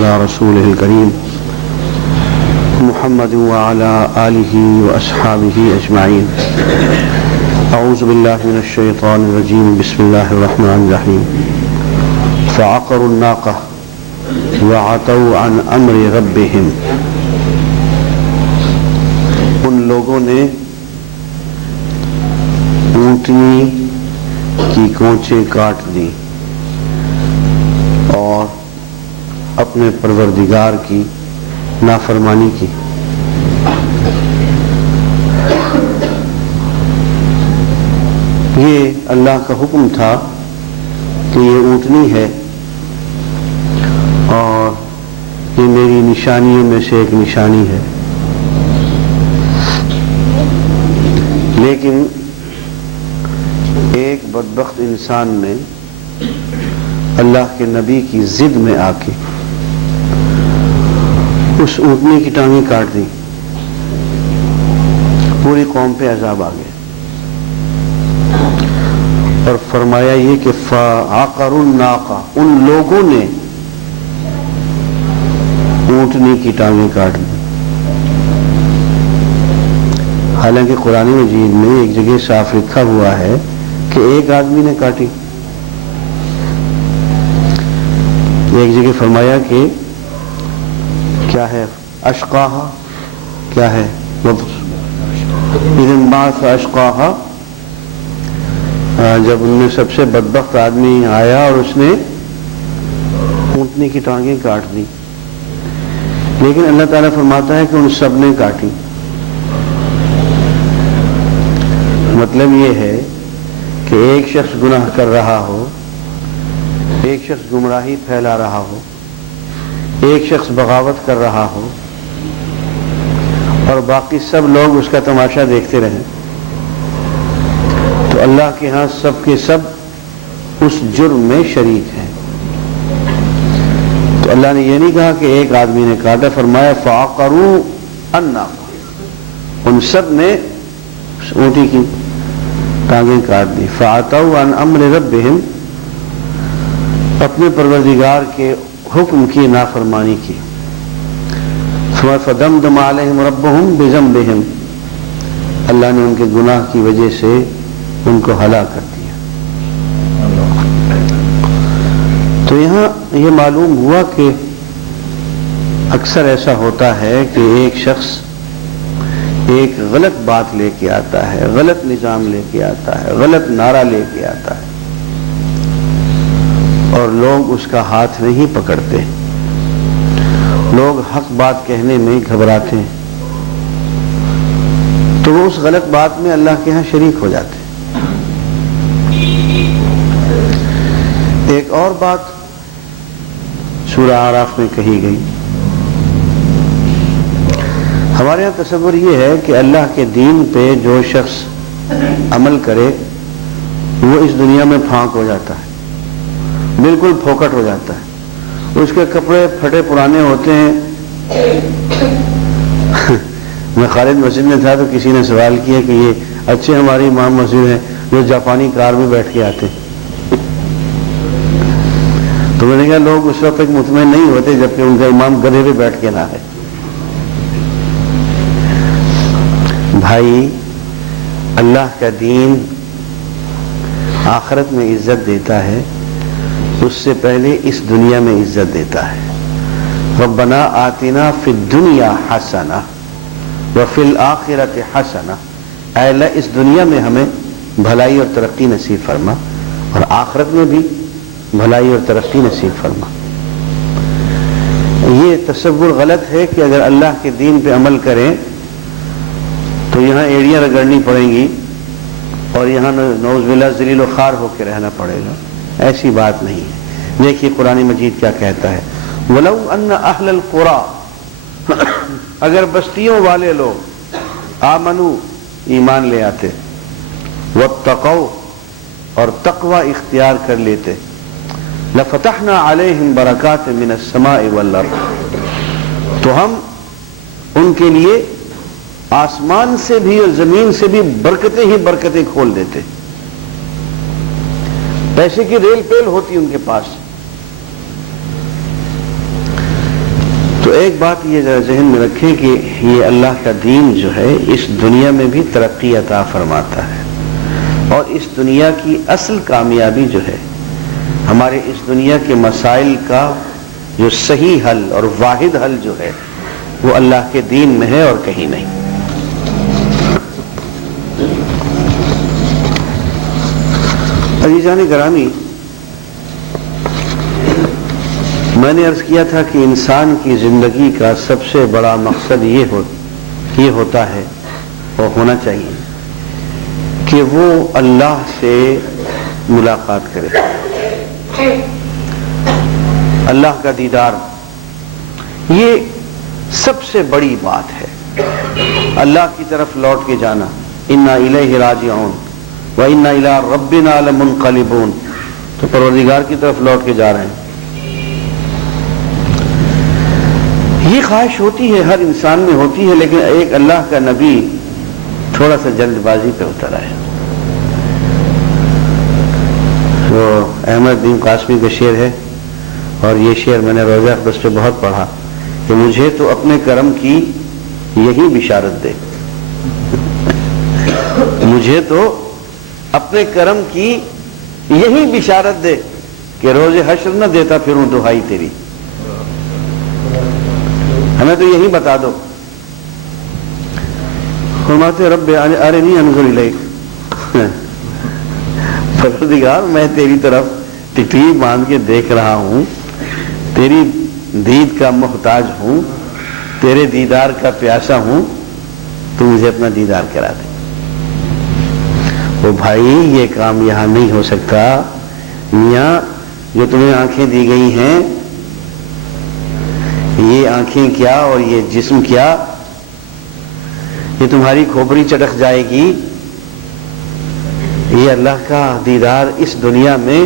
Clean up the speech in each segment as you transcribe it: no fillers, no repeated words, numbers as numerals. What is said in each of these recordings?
على رسوله الكريم محمد وعلى آله وأصحابه أجمعين. أعوذ بالله من الشيطان الرجيم. بسم الله الرحمن الرحيم. فعقروا الناقة وعتوا عن أمر ربهم. ان لوگوں نے اونٹنی کی کونچیں کاٹ دی اور اپنے پروردگار کی نافرمانی کی. یہ اللہ کا حکم تھا کہ یہ اونٹنی ہے اور یہ میری نشانیوں میں سے ایک نشانی ہے، لیکن ایک بدبخت انسان نے اللہ کے نبی کی ضد میں آ کے اس اونٹنی کی ٹانگیں کاٹ دی. پوری قوم پہ عذاب آ گیا اور فرمایا یہ کہ فعقروا الناقہ، ان لوگوں نے اونٹنی کی ٹانگیں کاٹ دی. حالانکہ قرآن مجید میں ایک جگہ صاف لکھا ہوا ہے کہ ایک آدمی نے کاٹی. ایک جگہ فرمایا کہ کیا ہے اشقاہا، کیا ہے اذن بعث اشقاہا، جب ان میں سب سے بدبخت آدمی آیا اور اس نے اونٹنی کی ٹانگیں کاٹ دی. لیکن اللہ تعالیٰ فرماتا ہے کہ ان سب نے کاٹی. مطلب یہ ہے کہ ایک شخص گناہ کر رہا ہو، ایک شخص گمراہی پھیلا رہا ہو، ایک شخص بغاوت کر رہا ہو اور باقی سب لوگ اس کا تماشا دیکھتے رہیں، تو اللہ کے ہاں سب کے سب اس جرم میں شریک ہیں. تو اللہ نے یہ نہیں کہا کہ ایک آدمی نے کاٹا، فرمایا فعقروا الناقہ، ان سب نے اونٹی کی ٹانگیں کاٹ دی. فعتوا عن امر ربهم، اپنے پروردگار کے حکم کی نافرمانی کی. فدمدم علیہم ربهم بذنبهم، اللہ نے ان کے گناہ کی وجہ سے ان کو ہلاک کر دیا. تو یہاں یہ معلوم ہوا کہ اکثر ایسا ہوتا ہے کہ ایک شخص ایک غلط بات لے کے آتا ہے، غلط نظام لے کے آتا ہے، غلط نعرہ لے کے آتا ہے اور لوگ اس کا ہاتھ نہیں پکڑتے. لوگ حق بات کہنے میں گھبراتے ہیں تو وہ اس غلط بات میں اللہ کے ہاں شریک ہو جاتے ہیں. ایک اور بات سورہ اعراف میں کہی گئی. ہمارے یہاں تصور یہ ہے کہ اللہ کے دین پہ جو شخص عمل کرے وہ اس دنیا میں پھانک ہو جاتا ہے، بالکل پھوکٹ ہو جاتا ہے. اس کے کپڑے پھٹے پرانے ہوتے ہیں. میں خالد مسجد میں تھا تو کسی نے سوال کیا کہ یہ اچھے ہماری امام مسجد ہیں جو جاپانی کار میں بیٹھ کے آتے ہیں. تو میں نے کہا لوگ اس وقت تک مطمئن نہیں ہوتے جبکہ ان کا امام گدھے پہ بیٹھ کے نہ ہے. بھائی، اللہ کا دین آخرت میں عزت دیتا ہے، اس سے پہلے اس دنیا میں عزت دیتا ہے. ربنا آتنا فی الدنیا حسنہ وفی الآخرۃ حسنہ، اے اللہ اس دنیا میں ہمیں بھلائی اور ترقی نصیب فرما اور آخرت میں بھی بھلائی اور ترقی نصیب فرما. یہ تصور غلط ہے کہ اگر اللہ کے دین پہ عمل کریں تو یہاں ایڑیاں رگڑنی پڑیں گی اور یہاں نعوذ باللہ ذلیل و خوار ہو کے رہنا پڑے گا. ایسی بات نہیں ہے. دیکھیے قرآن مجید کیا کہتا ہے، وَلَوْ أَنَّ أَهْلَ الْقُرَىٰ، اگر بستیوں والے لوگ آمنوا، ایمان لے آتے، وَاتَّقَوْا، اور تقوی اختیار کر لیتے، لَفَتَحْنَا عَلَيْهِمْ بَرَكَاتٍ مِّنَ السَّمَاءِ وَالْأَرْضِ، تو ہم ان کے لیے آسمان سے بھی اور زمین سے بھی برکتیں ہی برکتیں کھول دیتے. پیسے کی ریل پیل ہوتی ان کے پاس. ایک بات یہ ذرا ذہن میں رکھیں کہ یہ اللہ کا دین جو ہے اس دنیا میں بھی ترقی عطا فرماتا ہے، اور اس دنیا کی اصل کامیابی جو ہے، ہمارے اس دنیا کے مسائل کا جو صحیح حل اور واحد حل جو ہے وہ اللہ کے دین میں ہے اور کہیں نہیں۔ عزیزان گرامی، میں نے عرض کیا تھا کہ انسان کی زندگی کا سب سے بڑا مقصد یہ ہوتا ہے اور ہونا چاہیے کہ وہ اللہ سے ملاقات کرے، اللہ کا دیدار۔ یہ سب سے بڑی بات ہے، اللہ کی طرف لوٹ کے جانا۔ انا الیہ راجعون وَإِنَّا إِلَىٰ رَبِّنَا لَمُنْقَلِبُونَ، تو پروردگار کی طرف لوٹ کے جا رہے ہیں۔ یہ خواہش ہوتی ہے، ہر انسان میں ہوتی ہے، لیکن ایک اللہ کا نبی تھوڑا سا جلد بازی پہ اتر آئے۔ تو احمد بن قاسمی کا شعر ہے، اور یہ شعر میں نے روزہ اقدس پہ بہت پڑھا کہ مجھے تو اپنے کرم کی یہی بشارت دے، مجھے تو اپنے کرم کی یہی بشارت دے کہ روز حشر نہ دیتا پھروں دہائی تیری، ہمیں تو یہی بتا دو۔ فرماتے رب ارنی انظر الیک، پروردگار میں تیری طرف ٹٹی باندھ کے دیکھ رہا ہوں، تیری دید کا محتاج ہوں، تیرے دیدار کا پیاسا ہوں، تو مجھے اپنا دیدار کرا دے۔ وہ بھائی یہ کام یہاں نہیں ہو سکتا، میاں جو تمہیں آنکھیں دی گئی ہیں، یہ آنکھیں کیا اور یہ جسم کیا، یہ تمہاری کھوپڑی چٹک جائے گی۔ یہ اللہ کا دیدار اس دنیا میں،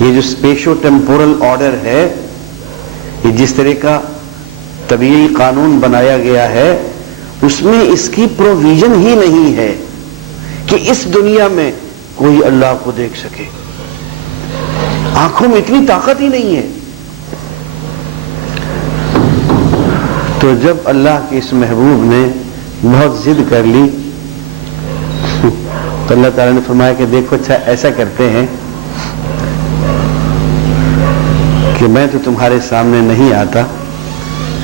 یہ جو اسپیشو ٹیمپورل آرڈر ہے، یہ جس طرح کا طبیعی قانون بنایا گیا ہے، اس میں اس کی پروویژن ہی نہیں ہے کہ اس دنیا میں کوئی اللہ کو دیکھ سکے۔ آنکھوں میں اتنی طاقت ہی نہیں ہے۔ تو جب اللہ کے اس محبوب نے بہت ضد کر لی تو اللہ تعالیٰ نے فرمایا کہ دیکھو اچھا ایسا کرتے ہیں کہ میں تو تمہارے سامنے نہیں آتا،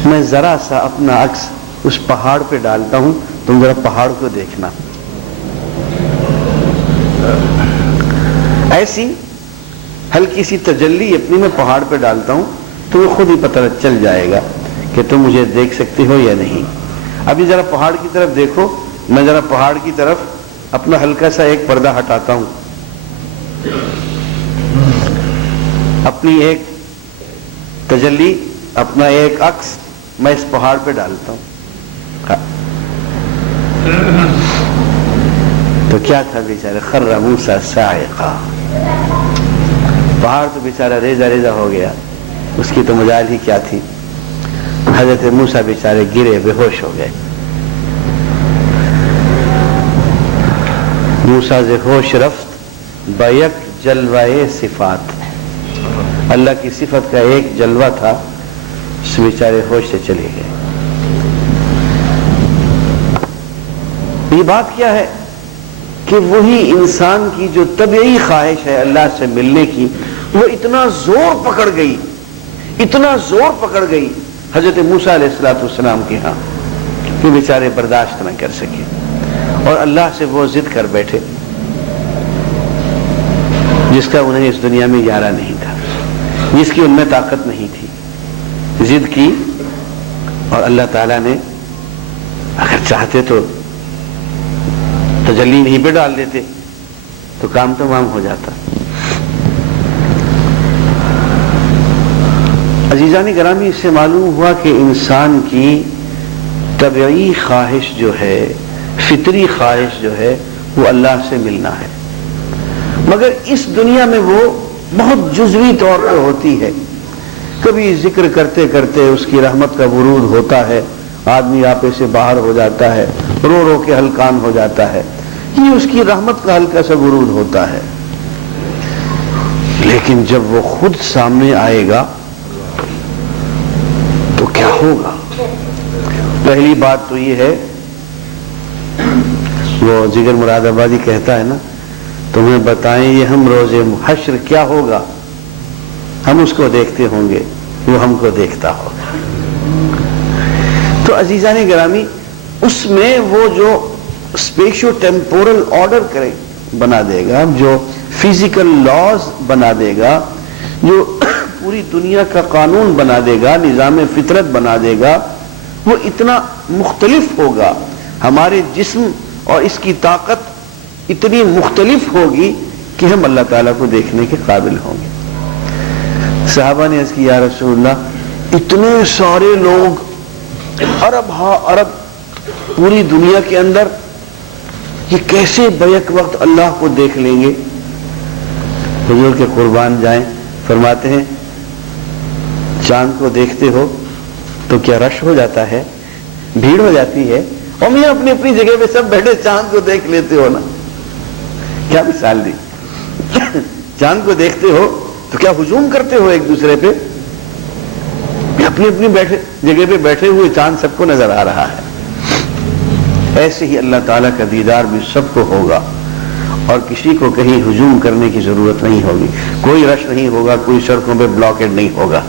میں ذرا سا اپنا عکس اس پہاڑ پہ ڈالتا ہوں، تم ذرا پہاڑ کو دیکھنا۔ ایسی ہلکی سی تجلی اپنی میں پہاڑ پہ ڈالتا ہوں، تمہیں خود ہی پتہ چل جائے گا کہ تم مجھے دیکھ سکتے ہو یا نہیں۔ ابھی ذرا پہاڑ کی طرف دیکھو، میں ذرا پہاڑ کی طرف اپنا ہلکا سا ایک پردہ ہٹاتا ہوں، اپنی ایک تجلی، اپنا ایک عکس میں اس پہاڑ پہ ڈالتا ہوں۔ تو کیا تھا بیچارے، خر موسیٰ صاعقہ، پہاڑ تو بیچارہ ریزہ ریزہ ہو گیا، اس کی تو مجال ہی کیا تھی۔ حضرت موسیٰ بیچارے گرے، بے ہوش ہو گئے۔ موسیٰ ز ہوش رفت بیک جلوہ صفات، اللہ کی صفت کا ایک جلوہ تھا، اس بیچارے ہوش سے چلے گئے۔ یہ بات کیا ہے کہ وہی انسان کی جو طبیعی خواہش ہے اللہ سے ملنے کی، وہ اتنا زور پکڑ گئی، اتنا زور پکڑ گئی حضرت موسیٰ علیہ السلام کے ہاں کہ بیچارے برداشت نہ کر سکے، اور اللہ سے وہ ضد کر بیٹھے جس کا انہیں اس دنیا میں یارہ نہیں تھا، جس کی ان میں طاقت نہیں تھی۔ ضد کی، اور اللہ تعالیٰ نے اگر چاہتے تو تجلی نہیں پہ ڈال دیتے تو کام تمام ہو جاتا۔ عزیزان گرامی، اس سے معلوم ہوا کہ انسان کی طبعی خواہش جو ہے، فطری خواہش جو ہے، وہ اللہ سے ملنا ہے، مگر اس دنیا میں وہ بہت جزوی طور پہ ہوتی ہے۔ کبھی ذکر کرتے کرتے اس کی رحمت کا ورود ہوتا ہے، آدمی آپے سے باہر ہو جاتا ہے، رو رو کے ہلکان ہو جاتا ہے، یہ اس کی رحمت کا ہلکا سا ورود ہوتا ہے۔ لیکن جب وہ خود سامنے آئے گا تو کیا ہوگا؟ پہلی بات تو یہ ہے، وہ جگر مراد آبادی کہتا ہے نا، تمہیں بتائیں یہ ہم روز حشر کیا ہوگا، ہم اس کو دیکھتے ہوں گے، وہ ہم کو دیکھتا ہوگا۔ تو عزیزان گرامی، اس میں وہ جو اسپیشو ٹیمپورل آرڈر بنا دے گا، جو فزیکل لاز بنا دے گا، جو پوری دنیا کا قانون بنا دے گا، نظام فطرت بنا دے گا، وہ اتنا مختلف ہوگا، ہمارے جسم اور اس کی طاقت اتنی مختلف ہوگی کہ ہم اللہ تعالیٰ کو دیکھنے کے قابل ہوں گے۔ صحابہ نے عرض کی یا رسول اللہ، اتنے سارے لوگ عرب ہا عرب پوری دنیا کے اندر، یہ کیسے بیک وقت اللہ کو دیکھ لیں گے؟ حضور کے قربان جائیں، فرماتے ہیں چاند کو دیکھتے ہو تو کیا رش ہو جاتا ہے، بھیڑ ہو جاتی ہے؟ اور میں اپنی اپنی جگہ پہ سب بیٹھے چاند کو دیکھ لیتے ہو نا، کیا مثال دی؟ چاند کو دیکھتے ہو تو کیا ہجوم کرتے ہو ایک دوسرے پہ؟ اپنی اپنی جگہ پہ بیٹھے ہوئے چاند سب کو نظر آ رہا ہے۔ ایسے ہی اللہ تعالیٰ کا دیدار بھی سب کو ہوگا، اور کسی کو کہیں ہجوم کرنے کی ضرورت نہیں ہوگی، کوئی رش نہیں ہوگا، کوئی سڑکوں پہ بلاکیڈ نہیں ہوگا۔